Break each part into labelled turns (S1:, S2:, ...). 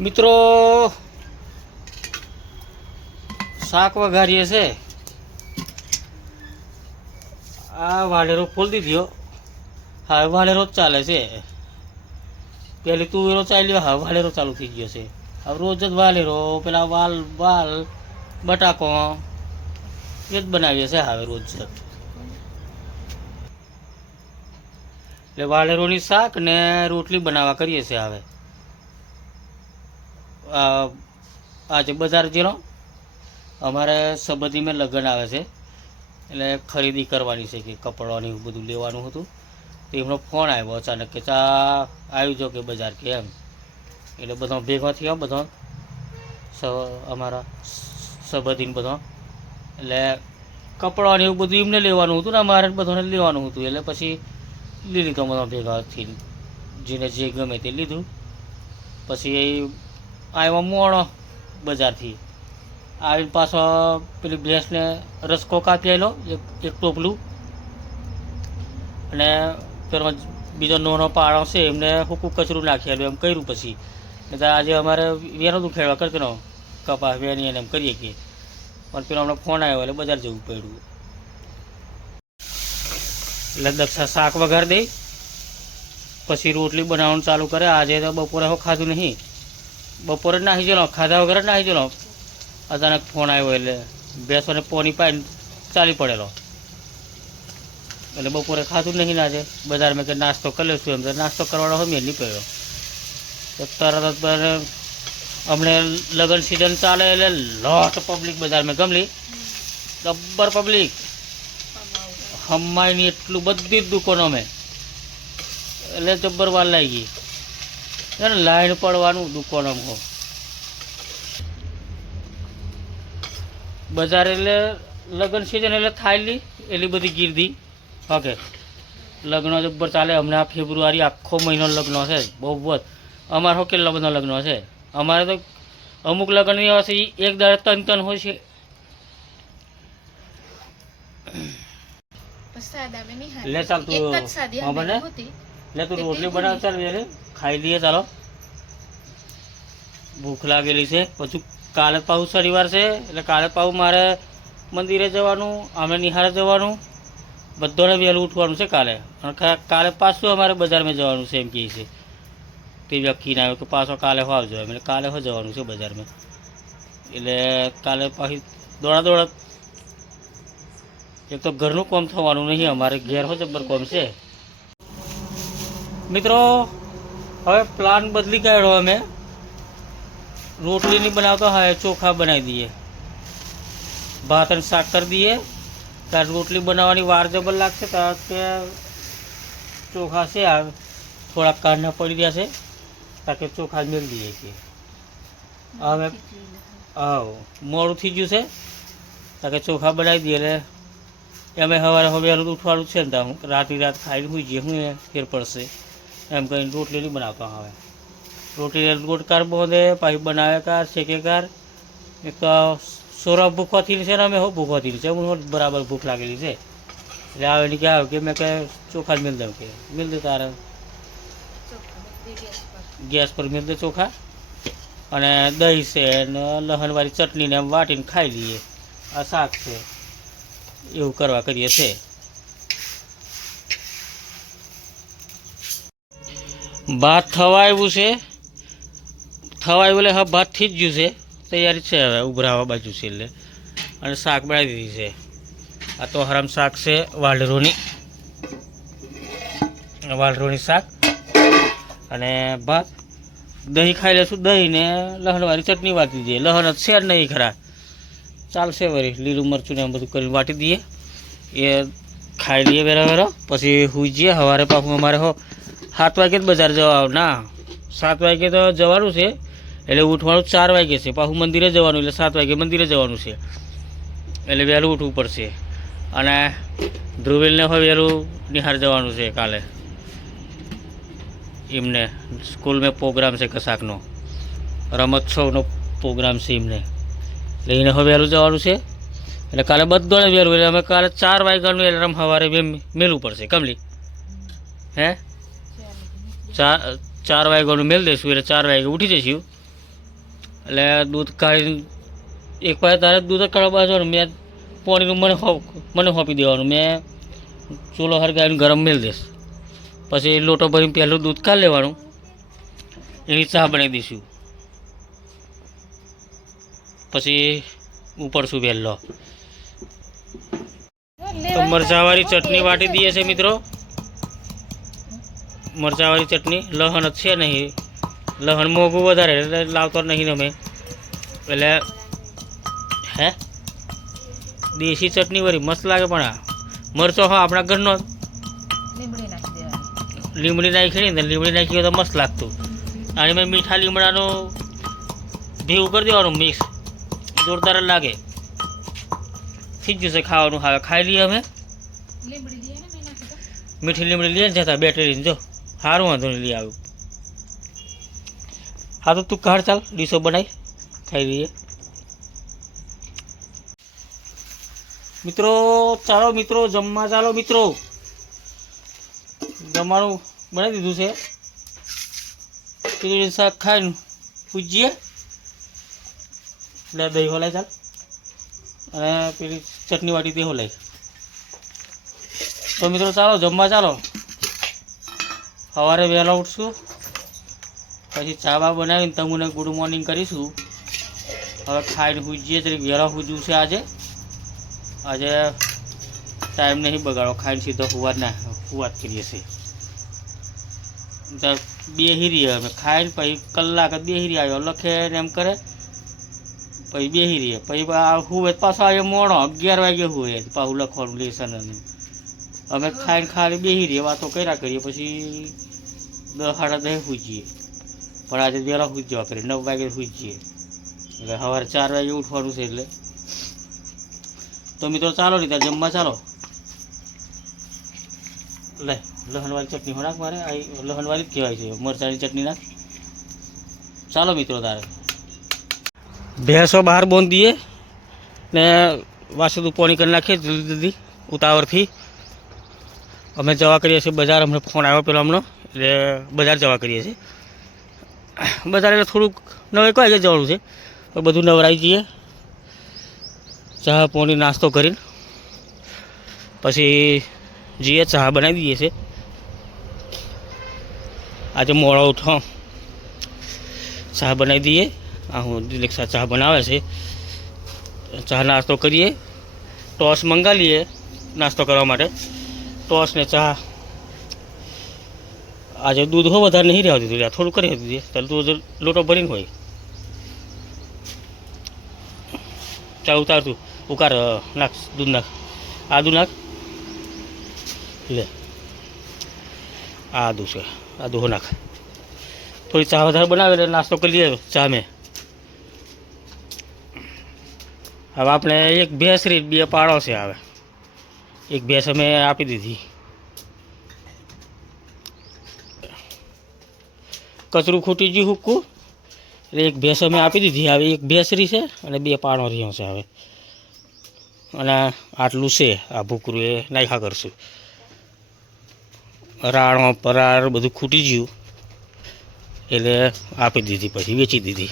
S1: મિત્રો, શાક વઘારીએ છે. આ વાળેરો ખોલી દીધો હા વાલેરો જ ચાલે છે. પેલી તુવેરો ચાલ્યો હા વાળેરો ચાલુ થઈ ગયો છે. હવે રોજ જ વાલેરો, પેલા વાલ વાલ, બટાકો એ જ બનાવીએ છે હવે રોજ એટલે વાલેરોની શાક ને રોટલી બનાવવા કરીએ છીએ હવે. આજે બજાર જેનો અમારે સંબંધી મેં લગ્ન આવે છે. એટલે ખરીદી કરવાની છે કે કપડાની બધું લેવાનું હતું. તો એમનો ફોન આવ્યો અચાનક કે ચા આવી જાઓ કે બજાર કે એમ. એટલે બધો ભેગો થયો બધો. અમારા સંબંધીને બધો. એટલે કપડાને એવું બધું એમને લેવાનું હતું ને અમારે બધાને લેવાનું હતું. એટલે પછી લઈ તો બધા ભેગા થઈને. જેને જે ગમે તે લીધું. પછી એ આવ્યો મોણો બજારથી. આવીને પાછો પેલી ભેંસને રસકો કાપી આવેલો એક એક ટોપલું. અને પેલો બીજો નોનો પાડો છે, એમને હુકું કચરું નાખેલું એમ કર્યું પછી. તો આજે અમારે વેરાતું ખેડવા કરતો કપાસ વેની એને એમ કરીએ કે. પણ પેલો હમણાં ફોન આવ્યો એટલે બજાર જવું પડ્યું. એટલે દક્ષા શાક વઘાર દઈ, પછી રોટલી બનાવવાનું ચાલુ કરે, આજે તો બપોરે હું ખાધું નહીં. બપોરે નાહી ગયેલો ખાધા વગર નાહી ગયેલો અચાનક ફોન આવ્યો એટલે બેસોને પોની પાઈને ચાલી પડેલો. એટલે બપોરે ખાધું નહીં ને બજાર મેં કે નાસ્તો કરી લેશું એમ તો નાસ્તો કરવાનો હોય મેં નહીં પડ્યો તો તરત જ અમને લગ્ન સિઝન ચાલે એટલે લોટ પબ્લિક બજાર મેં ગમલી. ગબ્બર પબ્લિક હમાયની એટલું બધી જ દુકાનો મેં. એટલે જબ્બર વાર લાગી ગઈ. એને લાઈન પડવાનું દુકાનોમાં બજાર એટલે લગ્ન સિઝન એટલે થાયલી એટલી બધી ગીરદી ઓકે લગ્ન જબ્બર ચાલે હમણાં ફેબ્રુઆરી આખો મહિનો લગ્ન છે બહુ જ. અમારે હો કેટલા બધા લગ્ન છે? અમારે તો અમુક લગ્ન એવા છે એક દાડે તન તન હોય છે. લે ચાલ તું લે તું રોટલી બનાવ ચાલ ખાઈ લઈએ ચાલો. ભૂખ લાગેલી છે. પછી કાલે પાઉ શનિવાર છે, એટલે કાલે પાઉ મારે મંદિરે જવાનું, અમે નિહાળે જવાનું. બધાને વહેલું ઉઠવાનું છે કાલે. અને કાલે પાછું અમારે બજારમાં જવાનું છે એમ કહે છે. તે વ્યક્તિને આવ્યો કે પાછો કાલે હો આવજો એમ. એટલે કાલે હો જવાનું છે બજારમાં. એટલે કાલે પાછી દોડા દોડા એક તો ઘરનું કોમ થવાનું નહીં, અમારે ઘેર હો જબર કોમ છે. મિત્રો, હવે પ્લાન બદલી કાઢ્યો અમે. રોટલી નહીં બનાવતો હવે ચોખા બનાવી દઈએ ભાત અને શાક કરી દઈએ ત્યારે રોટલી બનાવવાની વાર જબર લાગશે કારણ કે ચોખા છે આ થોડાક કાઢના પડી રહ્યા છે તાકે ચોખા મેળ દઈએ છીએ હવે હા મોડું થઈ ગયું છે તાકે ચોખા બનાવી દઈએ એટલે અમે સવારે હવે વહેલું ઉઠવાનું છે ને તો હું રાતે રાત ખાઈને હોઈ જઈએ હું એ ફેર પડશે એમ કરીને રોટલી નહીં બનાવતો હવે રોટલી લોટ કાર બોંધે પાછી બનાવે કાર, શેકે કાર. એક તો સોરા ભૂખવાથી છે ને અમે હો ભૂખવાથી છે. હું બરાબર ભૂખ લાગેલી છે. એટલે આવે ને કે આવે કે મેં કે ચોખા મિલ દઉં કે. મિલ દે તારે. ગેસ પર મિલ ચોખા. અને દહીં છે ને લહણવાળી ચટણીને એમ વાટીને ખાઈ લઈએ. આ શાક છે. એવું કરવા કરીએ છે. ભાત થવા આવ્યું છે. થવા આવ્યું એટલે હા ભાત થઈ જ ગયું છે. તૈયારી છે હવે, ઉભરાવા બાજુ છે એટલે. અને શાક બનાવી દીધી છે. આ તો હરામ શાક છે, વાલરોની. વાલરોની શાક. અને ભાત. દહીં ખાઈ લેશું, દહીં ને લહણવાળી ચટણી વાટી દઈએ. લહણ જ છે નહીં ખરા. ચાલશે વળી લીલું મરચું ને બધું કરીને વાટી દઈએ. એ ખાઈ લઈએ વેરા વેરો. પછી હુઈ જઈએ સવારે પાછું અમારે હો સાત વાગે જ બજાર જવા ના, સાત વાગે તો જવાનું છે. એટલે ઉઠવાનું ચાર વાગે છે. પાછું મંદિરે જવાનું એટલે સાત વાગે મંદિરે જવાનું છે. એટલે વહેલું ઉઠવું પડશે અને ધ્રુવીલને હવે વહેલું નિહાર જવાનું છે કાલે. એમને સ્કૂલમાં પ્રોગ્રામ છે કશાકનો. રમોત્સવનો પ્રોગ્રામ છે એમને. એટલે એને હવે વહેલું જવાનું છે. એટલે કાલે બધાને વહેલું. એટલે અમે કાલે ચાર વાગ્યાનું એલાર્મ સવારે મેલવું પડશે. કમલી હે? ચાર ચાર વાગ્યાનું મેળ દઈશું. એટલે ચાર વાગે ઉઠી જઈશું. એટલે દૂધ કાઢીને એક પાસે તારે દૂધ કાઢવા બાજવાનું મેં પાણીનું મને મને સોંપી દેવાનું. મેં ચૂલો હરગાવીને ગરમ મેળ દઈશ. પછી લોટો ભરીને પહેલું દૂધ કાઢી લેવાનું. એની ચા બનાવી દઈશું. પછી ઉપરશું વહેલો તો મરચાવાળી ચટણી વાટી દઈએ છે મિત્રો. મરચાવાળી ચટણી લહણ છે નહીં. લહણ મોંઘું વધારે એટલે લાવતો નહીં અમે એટલે હે? દેશી ચટણી વળી મસ્ત લાગે પણ આ. મરચો હા આપણા ઘરનો.
S2: લીમડી નાખી
S1: ને લીમડી નાખી હોય તો મસ્ત લાગતું. અને મેં મીઠા લીમડાનું ભેગું કરી દેવાનું મિક્સ. જોરદાર જ લાગે. થઈ જશે ખાવાનું હવે. ખાઈ લઈએ અમે. મીઠી લીમડી લઈએ ને જતા બેટરીને જો. સારું વાંધો નહીં લઈ આવ્યું હા, તો તું કાઢ ચાલ, ડીશો બનાવી ખાઈ લઈએ. મિત્રો, ચાલો મિત્રો, જમવા ચાલો મિત્રો. જમવાનું બનાવી દીધું છે. ખીચડી શાક ખાઈને પૂજીએ. એટલે દહીં હોલાય ચાલ. અને પેલી ચટણી વાટી, તે હોલાય. તો મિત્રો, ચાલો, જમવા ચાલો. સવારે વહેલા ઉઠશું. પછી ચા બા બનાવીને તમને ગુડ મોર્નિંગ કરીશું. હવે ખાઈને સૂઈએ તરીકે વહેલા સૂજવું છે આજે. આજે ટાઈમ નહીં બગાડો, ખાઈને સીધો હુવા ના હુવાત કરીએ છીએ. બે હીરી અમે ખાઈને પછી કલાક બે હીરી આવ્યો, લખે ને એમ કરે. પછી બે હીરી, પછી હુવે પાછો આવ્યો મોડો, અગિયાર વાગે હુએ પાછું લખવાનું લેસન અને. અમે ખાઈને ખાલી બેસી રહીએ વાતો કર્યા કરીએ, પછી દસ સાડા દસ સૂઈએ પણ આજે વહેલા સુઈ જવા કરીએ નવ વાગે સૂઈએ એટલે સવારે ચાર વાગે ઉઠવાનું છે એટલે. તો મિત્રો ચાલો નહીં ત્યાં જમવા ચાલો. લે લહણવાળી ચટણી હો નાખ મારે. આ લહણવાળી જ કહેવાય છે. મરચાની ચટણી નાખ. ચાલો મિત્રો તારે. ભેંસો બહાર બોંધ દઈએ ને વાસુદું પોણી કરી નાખીએ જુદી જુદી ઉતાવળથી. અમે જવા કરીએ છીએ બજાર. અમને ફોન આવ્યો પેલો હમણાં એટલે બજાર જવા કરીએ છીએ. એટલે થોડુંક નવે કહે જવાનું છે. તો બધું નવરાઈ જઈએ. ચા પોણી નાસ્તો કરીને. પછી જઈએ, ચા બનાવી દઈએ છીએ આજે મોડો ઉઠો ચા બનાવી દઈએ. આ હું દિલેક્ષા ચા બનાવે છે. ચા નાસ્તો કરીએ. ટોસ મંગાવી લઈએ નાસ્તો કરવા માટે. ટોસ ને ચા આજે દૂધ હો વધારે નહીં રહેવા દીધું લ્યા, થોડું કરી દીધું તારે દૂધ લોટો ભરીને હોય ચા ઉતાર તું ઉકાર અ, નાખ દૂધ નાખ આદુ નાખ લે આદુ છે આદુ હો નાખ થોડી ચા વધારે બનાવે એટલે નાસ્તો કરી લઈએ ચા મેં હવે આપણે એક ભેંસ રીત બે પાડો છે હવે એક ભેંસ અમે આપી દીધી કચરું ખૂટી ગયું હુક્કું. એટલે એક ભેંસ અમે આપી દીધી. હવે એક ભેંસરી છે અને બે પાણો રહ્યો છે હવે. અને આટલું છે આ ભૂકરું, એ નાખ્યા કરશું. રાણો, પરાર બધું ખૂટી ગયું. એટલે આપી દીધી પછી, વેચી દીધી.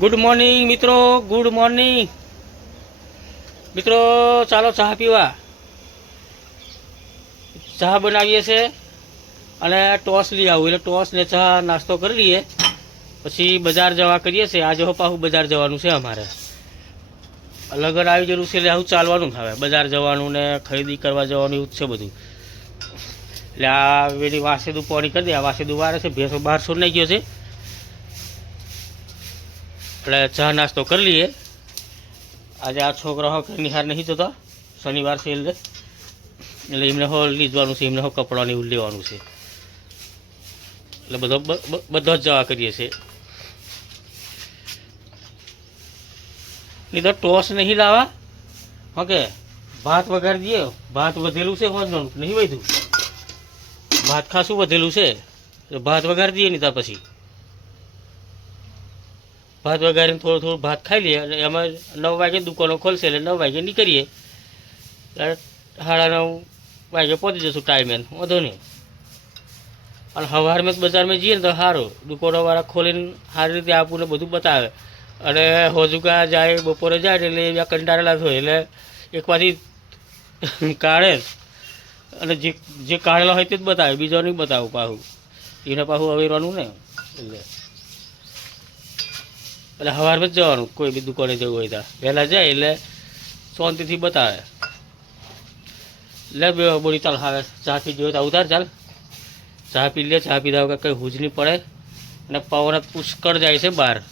S1: ગુડ મોર્નિંગ મિત્રો. ગુડ મોર્નિંગ મિત્રો, ચાલો ચા પીવા. ચા બનાવીએ છીએ અને ટોસ લઈ આવું. એટલે ટોસ ને ચા નાસ્તો કરી લઈએ. પછી બજાર જવા કરીએ છીએ. આજે પાછું બજાર જવાનું છે અમારે. લગન આવી જરૂર છે એટલે આવું ચાલવાનું હવે. બજાર જવાનું ને ખરીદી કરવા જવાનું એવું છે બધું. એટલે આ વેલી વાસેદું પોણી કરી દે. આ વાસેદું વારે છે. ભેંસો બહાર નહીં ગયો છે. એટલે ચા નાસ્તો કરી લઈએ. આજે આ છોકરા કે નિહાર નહીં જતો. શનિવાર છે એટલે. એટલે એમને હો લીધવાનું છે, એમને હો કપડાને એવું લેવાનું છે. એટલે બધો બધો જ જવા કરીએ છીએ. નહીં તો ટોસ નહીં લાવવા? ઓકે ભાત વઘાર દઈએ ભાત વધેલું છે હોજવાનું નહીં વધ્યું? ભાત ખાસું વધેલું છે? ભાત વઘાર દઈએ નહીં ત્યાં પછી. ભાત વગાડીને થોડું થોડું ભાત ખાઈ લઈએ અને એમાં નવ વાગે દુકાનો ખોલશે એટલે નવ વાગે નીકળીએ. સાડા નવ વાગે પહોંચી જશું ટાઈમે વાંધો નહીં. અને સવારમાં બજારમાં જઈએ ને તો સારું દુકાનોવાળા ખોલીને સારી રીતે આપણને બધું બતાવે. અને હોજુકા જાય, બપોરે જાય એટલે એવા કંટાળેલા હોય. એટલે એક કાઢે અને જે જે કાઢેલો હોય તે જ બતાવે. બીજો નહીં બતાવું પાછું. એને પાછું અવેરવાનું ને એટલે. એટલે સવારમાં જ જવાનું. કોઈ બી દુકાને જવું હોય ત્યાં. વહેલા જાય એટલે શાંતિથી બતાવે. લે, બે બોલી ચાલ હવે ચા પી જોઈએ તો ઉતાર ચાલ. ચા પી લે, ચા પીધા વગર કંઈ હુજ નહીં પડે. અને પવન પુષ્કળ જાય છે બહાર.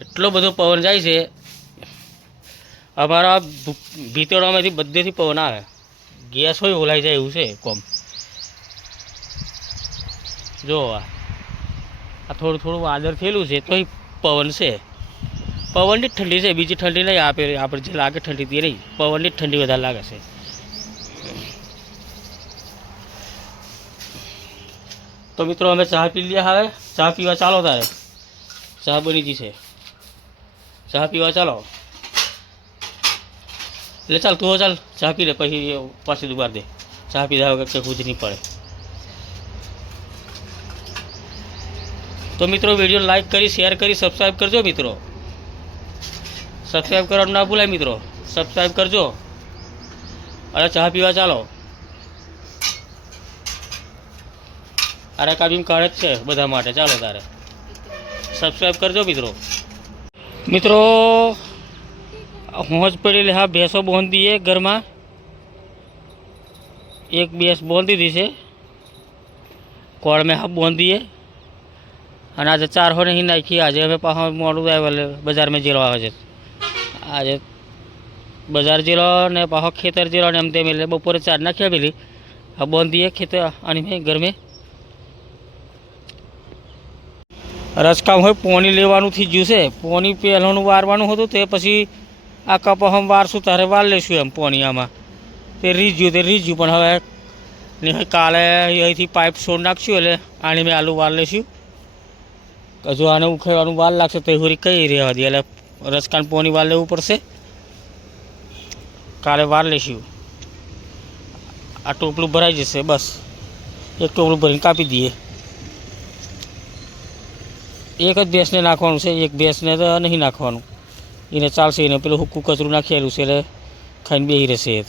S1: એટલો બધો પવન જાય છે, અમારા ભૂ- ભીતરોમાંથી બધેથી પવન આવે. ગેસ હોય, ઓલાઈ જાય એવું છે કોમ. જો, આ થોડું થોડું વાદળ થયેલું છે, તોય પવન છે. પવનની ઠંડી છે, બીજી ઠંડી નહીં આપે આપણે જે લાગે ઠંડી તે નહીં. પવનની જ ઠંડી વધારે લાગે છે. તો મિત્રો અમે ચા પી લીધા હવે. ચા પીવા ચાલો તારે. ચા બની ગઈ છે. ચા પીવા ચાલો. એટલે ચાલ, તું ચાલ. ચા પી લે, પછી પાછી દુબાર દે. ચા પીધા વગર કંઈ ખુદ નહીં પડે. તો મિત્રો વીડિયો લાઈક કરી શેર કરી સબસ્ક્રાઈબ કરજો મિત્રો. સબસ્ક્રાઈબ કરવાનું ના ભૂલાય મિત્રો. સબસ્ક્રાઈબ કરજો. અને ચા પીવા ચાલો. અરે કાબીમ કાર્ડ જ છે બધા માટે. ચાલો તારે. સબસ્ક્રાઈબ કરજો મિત્રો. મિત્રો હોંજ પડેલી હા, ભેંસો બોંધી દઈએ ઘરમાં. એક ભેંસ બોંધી દીધી છે. કોળ મેં હા બોંધીએ અને આજે ચાર હો નહીં નાખી. આજે અમે પાછા મોડું આવ્યા બજારમાં જેલો આવે છે. આજે બજાર જેલો ને પાછો ખેતર જેલો ને એમ તેમ એટલે બપોરે ચાર નાખી આપેલી હા બોંધીએ ખેતર અને મેં ઘરમે રસકામ હોય, પોણી લેવાનું થઈ છે. પોણી પહેલાંનું વારવાનું હતું, તે પછી આ કપાસમાં વારશું તારે વાર લઈશું એમ પોણી આમાં. તે રીજ્યું તે રીજ્યું પણ હવે ને કાલે અહીંથી પાઇપ છોડ નાખશું, એટલે આની મેં આલુ વાર લઈશું હજુ આને ઉખેડવાનું વાર લાગશે, તો હોરી કઈ રહેવા દે, એટલે રસકાન પોણી વાર લેવું પડશે. કાલે વાર લઈશું આ ટોપલું ભરાઈ જશે, બસ. એક ટોપલું ભરીને કાપી દઈએ. એક જ ભેંસને નાખવાનું છે, એક ભેંસને તો નહીં નાખવાનું એને ચાલશે, એને પેલું હુક્કું કચરું નાખેલું છે એટલે ખાઈને બેસી રહેશે એ.